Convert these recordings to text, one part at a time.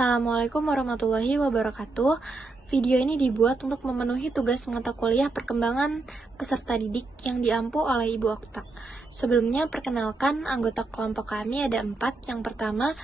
Assalamualaikum warahmatullahi wabarakatuh. Video ini dibuat untuk memenuhi tugas mata kuliah perkembangan peserta didik yang diampu oleh Ibu Okta. Sebelumnya, perkenalkan anggota kelompok kami ada 4. Yang pertama,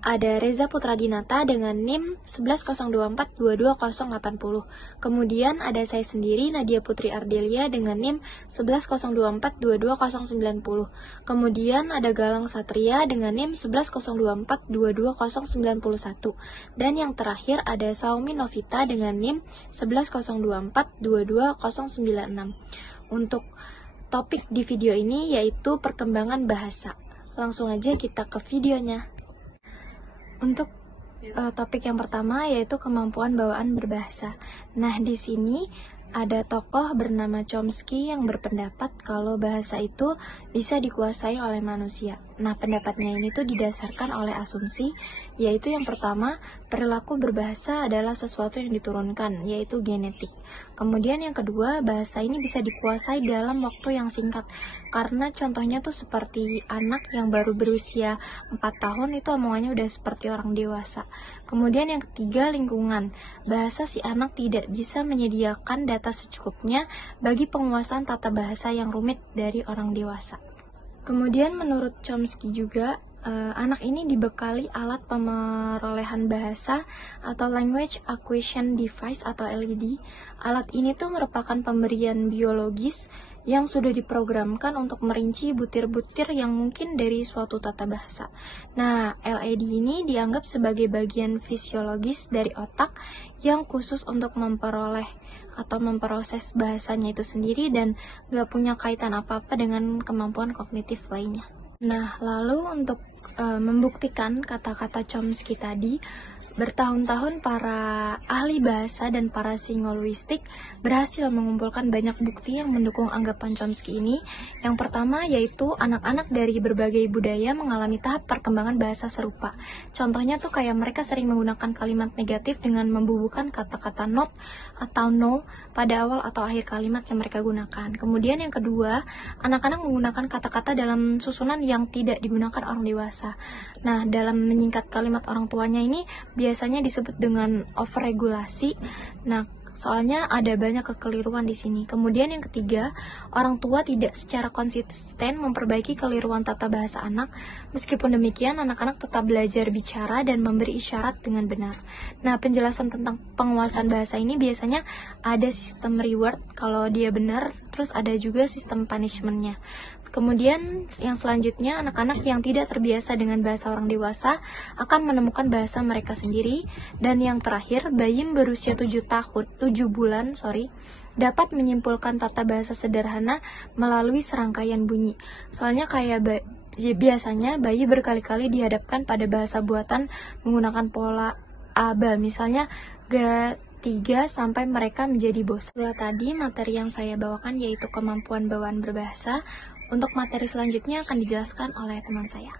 ada Reza Putra Dinata dengan NIM 1102422080. Kemudian ada saya sendiri, Nadia Putri Ardelia dengan NIM 1104222090. Kemudian ada Galang Satria dengan NIM 1102422091. Dan yang terakhir ada Saumi Novita dengan NIM 1102422096. Untuk topik di video ini yaitu perkembangan bahasa. Langsung aja kita ke videonya. Untuk topik yang pertama yaitu kemampuan bawaan berbahasa. Nah, di sini ada tokoh bernama Chomsky yang berpendapat kalau bahasa itu bisa dikuasai oleh manusia. Nah, pendapatnya ini tuh didasarkan oleh asumsi, yaitu yang pertama, perilaku berbahasa adalah sesuatu yang diturunkan, yaitu genetik. Kemudian yang kedua, bahasa ini bisa dikuasai dalam waktu yang singkat, karena contohnya tuh seperti anak yang baru berusia 4 tahun itu omongannya udah seperti orang dewasa. Kemudian yang ketiga, lingkungan. Bahasa si anak tidak bisa menyediakan data secukupnya bagi penguasaan tata bahasa yang rumit dari orang dewasa. Kemudian menurut Chomsky juga, anak ini dibekali alat pemerolehan bahasa atau Language Acquisition Device atau LED. Alat ini tuh merupakan pemberian biologis yang sudah diprogramkan untuk merinci butir-butir yang mungkin dari suatu tata bahasa. Nah, LED ini dianggap sebagai bagian fisiologis dari otak yang khusus untuk memperoleh atau memproses bahasanya itu sendiri dan gak punya kaitan apa-apa dengan kemampuan kognitif lainnya. Nah, lalu untuk membuktikan kata-kata Chomsky tadi, bertahun-tahun para ahli bahasa dan para singolinguistik berhasil mengumpulkan banyak bukti yang mendukung anggapan Chomsky ini. Yang pertama yaitu anak-anak dari berbagai budaya mengalami tahap perkembangan bahasa serupa. Contohnya tuh kayak mereka sering menggunakan kalimat negatif dengan membubuhkan kata-kata not atau no pada awal atau akhir kalimat yang mereka gunakan. Kemudian yang kedua, anak-anak menggunakan kata-kata dalam susunan yang tidak digunakan orang dewasa. Nah, dalam menyingkat kalimat orang tuanya ini biasanya disebut dengan overregulasi. Nah, soalnya ada banyak kekeliruan di sini. Kemudian yang ketiga, orang tua tidak secara konsisten memperbaiki keliruan tata bahasa anak. Meskipun demikian, anak-anak tetap belajar bicara dan memberi isyarat dengan benar. Nah, penjelasan tentang penguasaan bahasa ini biasanya ada sistem reward kalau dia benar, terus ada juga sistem punishment-nya. Kemudian yang selanjutnya, anak-anak yang tidak terbiasa dengan bahasa orang dewasa akan menemukan bahasa mereka sendiri. Dan yang terakhir, bayi berusia 7 bulan dapat menyimpulkan tata bahasa sederhana melalui serangkaian bunyi. Soalnya kayak biasanya bayi berkali-kali dihadapkan pada bahasa buatan menggunakan pola aba, misalnya G3 sampai mereka menjadi bosan. Setelah tadi materi yang saya bawakan yaitu kemampuan bawaan berbahasa. Untuk materi selanjutnya akan dijelaskan oleh teman saya.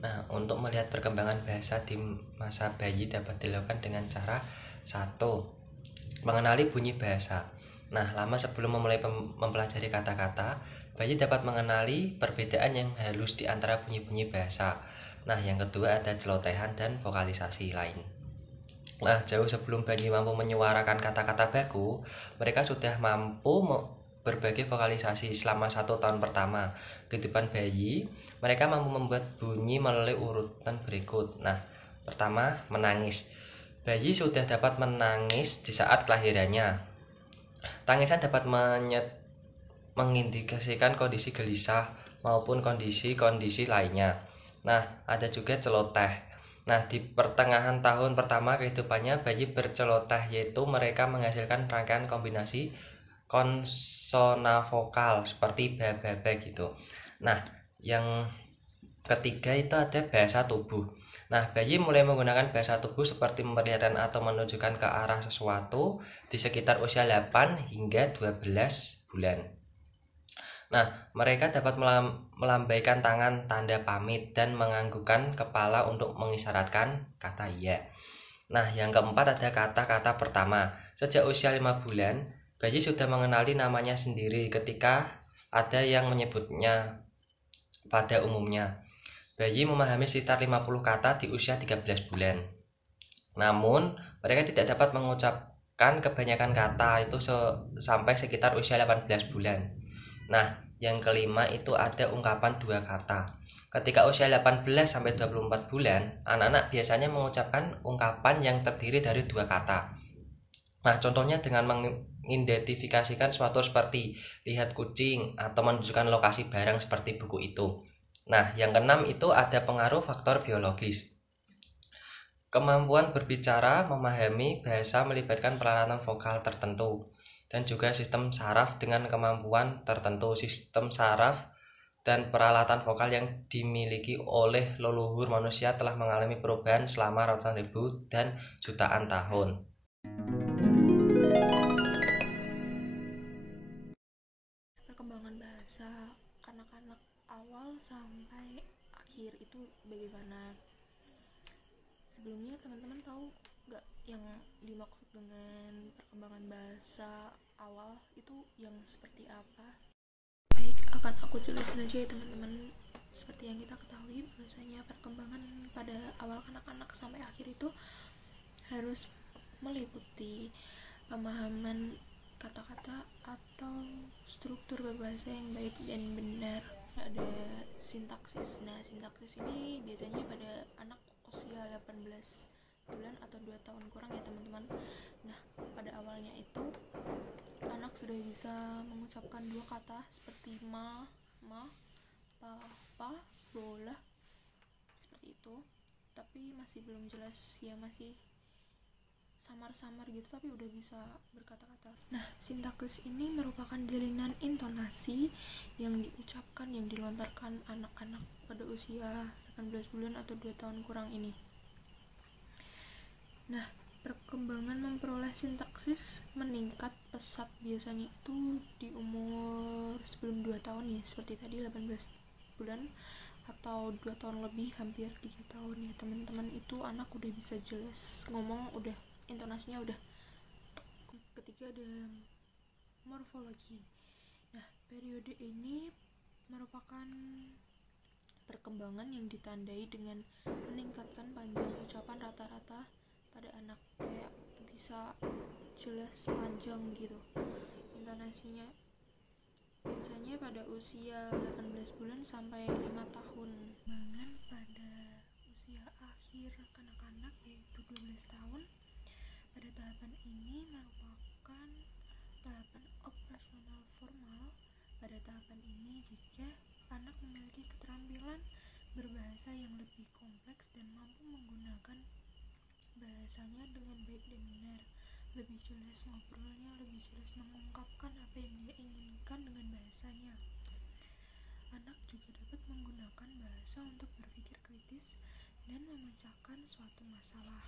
Nah, untuk melihat perkembangan bahasa di masa bayi dapat dilakukan dengan cara 1. Mengenali bunyi bahasa. Nah, lama sebelum memulai mempelajari kata-kata, bayi dapat mengenali perbedaan yang halus di antara bunyi-bunyi bahasa. Nah, yang kedua ada celotehan dan vokalisasi lain. Nah, jauh sebelum bayi mampu menyuarakan kata-kata baku, mereka sudah mampu berbagai vokalisasi. Selama 1 tahun pertama kehidupan bayi, mereka mampu membuat bunyi melalui urutan berikut. Nah, pertama, menangis. Bayi sudah dapat menangis di saat kelahirannya. Tangisan dapat mengindikasikan kondisi gelisah maupun kondisi-kondisi lainnya. Nah, ada juga celoteh. Nah, di pertengahan tahun pertama kehidupannya, bayi berceloteh, yaitu mereka menghasilkan rangkaian kombinasi konsona vokal seperti ba gitu. Nah, yang ketiga itu ada bahasa tubuh. Nah, bayi mulai menggunakan bahasa tubuh seperti memperlihatkan atau menunjukkan ke arah sesuatu di sekitar usia 8 hingga 12 bulan. Nah, mereka dapat melambaikan tangan tanda pamit dan menganggukkan kepala untuk mengisyaratkan kata ya. Nah, yang keempat ada kata-kata pertama. Sejak usia 5 bulan, bayi sudah mengenali namanya sendiri ketika ada yang menyebutnya Pada umumnya, bayi memahami sekitar 50 kata di usia 13 bulan. Namun, mereka tidak dapat mengucapkan kebanyakan kata itu sampai sekitar usia 18 bulan. Nah, yang kelima itu ada ungkapan 2 kata. Ketika usia 18 sampai 24 bulan, anak-anak biasanya mengucapkan ungkapan yang terdiri dari 2 kata. Nah, contohnya dengan mengidentifikasikan suatu seperti lihat kucing atau menunjukkan lokasi barang seperti buku itu. Nah, yang keenam itu ada pengaruh faktor biologis. Kemampuan berbicara, memahami bahasa melibatkan peralatan vokal tertentu dan juga sistem saraf dengan kemampuan tertentu. Sistem saraf dan peralatan vokal yang dimiliki oleh leluhur manusia telah mengalami perubahan selama ratusan ribu dan jutaan tahun. Perkembangan bahasa kanak-kanak awal sampai akhir itu bagaimana? Sebelumnya teman-teman tahu nggak yang dimaksud dengan perkembangan bahasa awal itu yang seperti apa? Baik, akan aku jelasin aja ya teman-teman. Seperti yang kita ketahui, bahwasanya perkembangan pada awal kanak-kanak sampai akhir itu harus meliputi pemahaman kata-kata atau struktur berbahasa yang baik dan benar. Ada sintaksis. Nah, sintaksis ini biasanya pada anak usia 18 bulan atau 2 tahun kurang ya teman-teman. Nah, pada awalnya itu anak sudah bisa mengucapkan 2 kata seperti ma, pa, bola, seperti itu. Tapi masih belum jelas ya, masih samar-samar gitu, tapi udah bisa berkata-kata. Nah, sintaksis ini merupakan jalinan intonasi yang diucapkan, yang dilontarkan anak-anak pada usia 18 bulan atau 2 tahun kurang ini. Nah, perkembangan memperoleh sintaksis meningkat pesat biasanya itu di umur sebelum 2 tahun ya, seperti tadi 18 bulan atau 2 tahun lebih, hampir 3 tahun ya teman-teman. Itu anak udah bisa jelas ngomong, udah intonasinya udah. Ketiga ada morfologi. Nah, periode ini merupakan perkembangan yang ditandai dengan meningkatkan panjang ucapan rata-rata pada anak, kayak bisa jelas panjang gitu intonasinya. Biasanya pada usia 18 bulan sampai 5 tahun. Perkembangan pada usia akhir kanak-kanak yaitu 12 tahun. Pada tahapan ini merupakan tahapan operasional formal. Pada tahapan ini juga anak memiliki keterampilan berbahasa yang lebih kompleks dan mampu menggunakan bahasanya dengan baik dan benar, lebih jelas ngobrolnya, lebih jelas mengungkapkan apa yang dia inginkan dengan bahasanya. Anak juga dapat menggunakan bahasa untuk berpikir kritis dan memecahkan suatu masalah.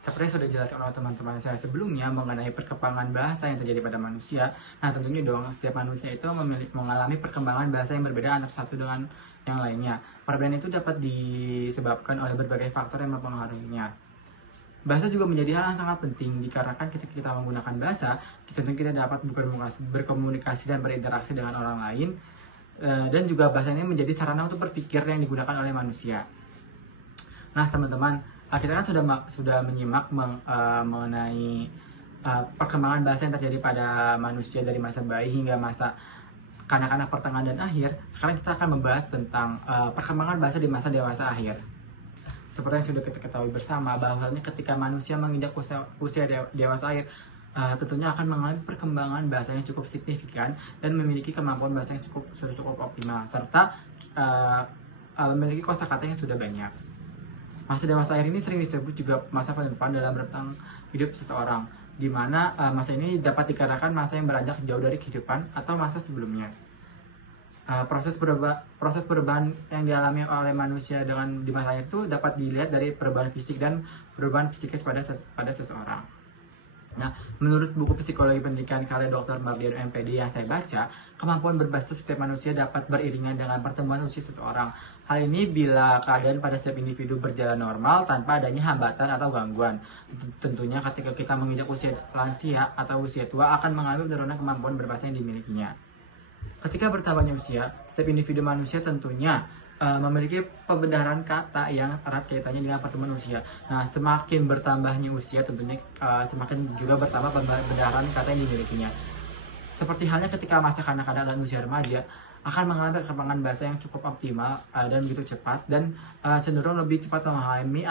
Seperti yang sudah dijelaskan oleh teman-teman saya sebelumnya mengenai perkembangan bahasa yang terjadi pada manusia. Nah, tentunya dong setiap manusia itu mengalami perkembangan bahasa yang berbeda antara satu dengan yang lainnya. Perbedaan itu dapat disebabkan oleh berbagai faktor yang mempengaruhinya. Bahasa juga menjadi hal yang sangat penting dikarenakan ketika kita menggunakan bahasa, tentu kita dapat berkomunikasi dan berinteraksi dengan orang lain, dan juga bahasa ini menjadi sarana untuk berpikir yang digunakan oleh manusia. Nah, teman-teman, kita kan sudah menyimak mengenai perkembangan bahasa yang terjadi pada manusia dari masa bayi hingga masa kanak-kanak pertengahan dan akhir. Sekarang kita akan membahas tentang perkembangan bahasa di masa dewasa akhir. Seperti yang sudah kita ketahui bersama, bahwasanya ketika manusia menginjak usia dewasa akhir, tentunya akan mengalami perkembangan bahasa yang cukup signifikan dan memiliki kemampuan bahasa yang cukup optimal, serta memiliki kosakata yang sudah banyak. Masa dewasa akhir ini sering disebut juga masa paling depan dalam rentang hidup seseorang, di mana masa ini dapat dikarenakan masa yang beranjak jauh dari kehidupan atau masa sebelumnya. Proses perubahan yang dialami oleh manusia di masa itu dapat dilihat dari perubahan fisik dan perubahan psikis pada seseorang. Nah, menurut buku Psikologi Pendidikan karya Dr. Mardiano MPD yang saya baca, kemampuan berbahasa setiap manusia dapat beriringan dengan pertumbuhan usia seseorang. Hal ini bila keadaan pada setiap individu berjalan normal tanpa adanya hambatan atau gangguan. Tentunya ketika kita menginjak usia lansia atau usia tua akan mengalami penurunan kemampuan berbahasa yang dimilikinya. Ketika bertambahnya usia, setiap individu manusia tentunya memiliki pembedaran kata yang erat kaitannya dengan pertumbuhan usia. Nah, semakin bertambahnya usia tentunya semakin juga bertambah pembedaran kata yang dimilikinya. Seperti halnya ketika masa kanak-kanak dan usia remaja akan mengalami perkembangan bahasa yang cukup optimal dan begitu cepat dan cenderung lebih cepat memahami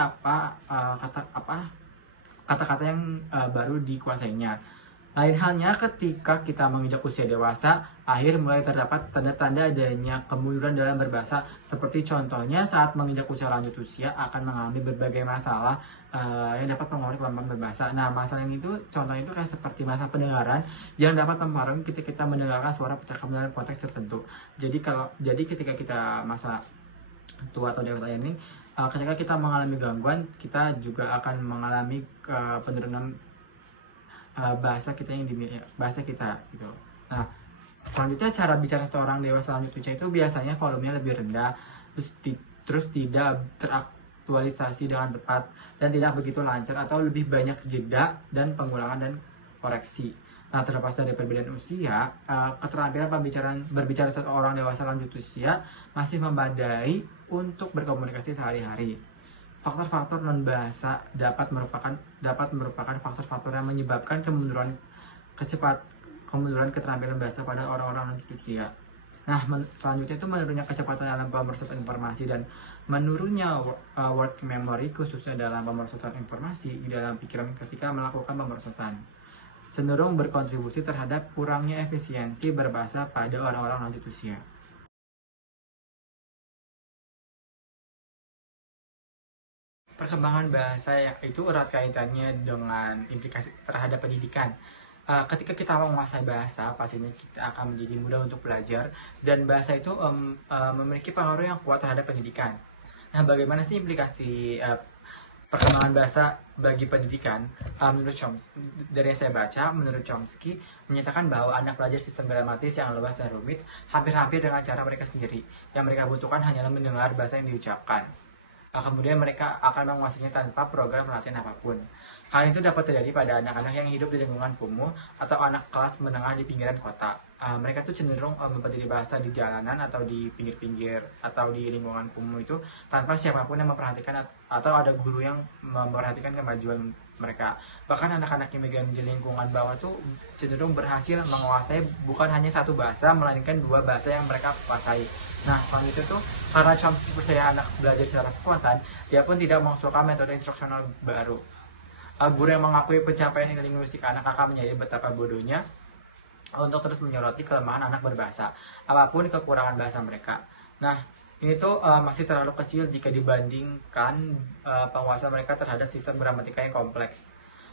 kata-kata yang baru dikuasainya. Lain halnya ketika kita menginjak usia dewasa, akhir mulai terdapat tanda-tanda adanya kemunduran dalam berbahasa. Seperti contohnya saat menginjak usia lanjut usia akan mengalami berbagai masalah yang dapat mempengaruhi kemampuan berbahasa. Nah, masalah ini itu contohnya itu kayak seperti masalah pendengaran yang dapat mempengaruhi ketika kita mendengarkan suara percakapan dalam konteks tertentu. Jadi ketika kita masa tua atau dewasa ini, ketika kita mengalami gangguan, kita juga akan mengalami penurunan bahasa kita gitu. Nah, selanjutnya cara bicara seorang dewasa lanjut usia itu biasanya volumenya lebih rendah, terus tidak teraktualisasi dengan tepat dan tidak begitu lancar atau lebih banyak jeda dan pengulangan dan koreksi. Nah, terlepas dari perbedaan usia, keterampilan berbicara seorang dewasa lanjut usia masih memadai untuk berkomunikasi sehari-hari. Faktor-faktor non-bahasa dapat merupakan faktor-faktor yang menyebabkan kemunduran keterampilan bahasa pada orang-orang lanjut usia. Nah, selanjutnya itu menurunnya kecepatan dalam pemrosesan informasi dan menurunnya word memory khususnya dalam pemrosesan informasi di dalam pikiran ketika melakukan pemrosesan. Cenderung berkontribusi terhadap kurangnya efisiensi berbahasa pada orang-orang lanjut usia. Perkembangan bahasa itu erat kaitannya dengan implikasi terhadap pendidikan. Ketika kita menguasai bahasa, pastinya kita akan menjadi mudah untuk belajar dan bahasa itu memiliki pengaruh yang kuat terhadap pendidikan. Nah, bagaimana sih implikasi perkembangan bahasa bagi pendidikan? Menurut Chomsky, dari yang saya baca, menurut Chomsky menyatakan bahwa anak belajar sistem gramatis yang luas dan rumit hampir-hampir dengan cara mereka sendiri. Yang mereka butuhkan hanyalah mendengar bahasa yang diucapkan. Kemudian mereka akan menguasainya tanpa program pelatihan apapun. Hal itu dapat terjadi pada anak-anak yang hidup di lingkungan kumuh atau anak kelas menengah di pinggiran kota. Mereka tuh cenderung mempelajari bahasa di jalanan atau di pinggir-pinggir atau di lingkungan kumuh itu tanpa siapapun yang memperhatikan atau ada guru yang memperhatikan kemajuan mereka. Bahkan anak-anak imigran di lingkungan bawah tuh cenderung berhasil menguasai bukan hanya satu bahasa, melainkan dua bahasa yang mereka kuasai. Nah, selain itu tuh, karena Chomsky percaya anak belajar secara spontan, dia pun tidak mengusulkan metode instruksional baru. Guru yang mengakui pencapaian linguistik anak akan menjadi betapa bodohnya untuk terus menyoroti kelemahan anak berbahasa, apapun kekurangan bahasa mereka. Nah, ini tuh masih terlalu kecil jika dibandingkan penguasaan mereka terhadap sistem gramatika yang kompleks.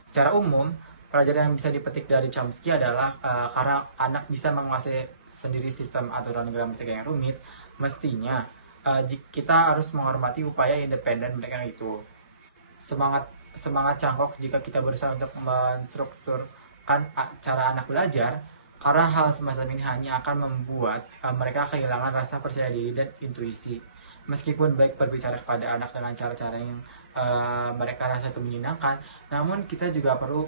Secara umum, pelajaran yang bisa dipetik dari Chomsky adalah karena anak bisa menguasai sendiri sistem aturan gramatika yang rumit, mestinya kita harus menghormati upaya independen mereka itu. Semangat cangkok jika kita berusaha untuk menstrukturkan cara anak belajar, karena hal semacam ini hanya akan membuat mereka kehilangan rasa percaya diri dan intuisi. Meskipun baik berbicara kepada anak dengan cara-cara yang mereka rasa itu menyenangkan, namun kita juga perlu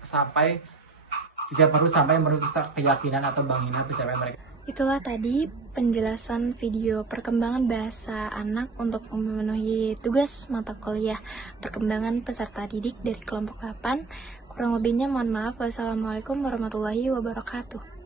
sampai merusak keyakinan atau menghina pencapaian mereka. Itulah tadi penjelasan video perkembangan bahasa anak untuk memenuhi tugas mata kuliah perkembangan peserta didik dari kelompok 8. Kurang lebihnya mohon maaf. Wassalamualaikum warahmatullahi wabarakatuh.